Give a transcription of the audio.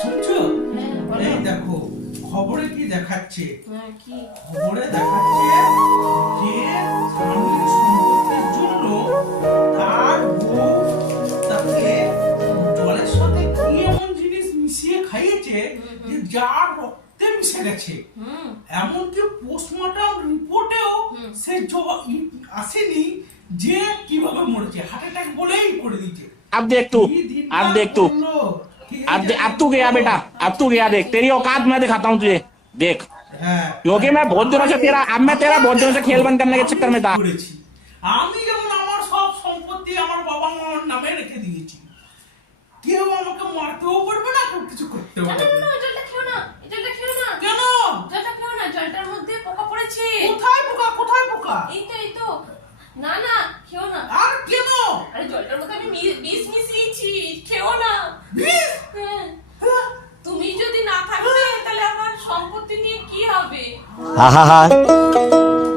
শুনছো? এই দেখো খবরে কি দেখাচ্ছে, খবরে দেখাচ্ছে যে স্বামীর সম্পত্তির জন্য তার বউ তাকে জলের সাথে কি এমন জিনিস মিশিয়ে খাইয়েছে যে যার রক্তে মিশে গেছে। এমনকি পোস্টমর্টম রিপোর্টেও সে আসেনি যে কিভাবে মরেছে, হার্ট অ্যাটাক বলেই করে দিয়েছে। अब देख तू अब तू गया बेटा, अब तू गया। देख तेरी औकात मैं दिखाता हूँ तुझे, देख। क्योंकि मैं बहुत दिनों से तेरा बहुत दिनों से खेल बंद करने के चक्कर में था। আমি যেমন আমার সব সম্পত্তি আমার বাবা মার নামে রেখে দিয়েছি, কেউ আমাকে মারতেও পারবে না, কেউ কিছু করতেও পারবে না। জলটা খেও না, জলটা খেও না। কেন? জলটা খেও না, জলটার মধ্যে পোকা পড়েছে। কোথায় পোকা, কোথায় পোকা? এই তো না না খেও না। আর কেন? আরে জলটার মধ্যে আমি বিষ মিশিয়েছি, খেও না। বিষ? হ্যাঁ। তুমি যদি না থাকতে তাহলে আমার সম্পত্তি নিয়ে কি হবে? হা হা হা।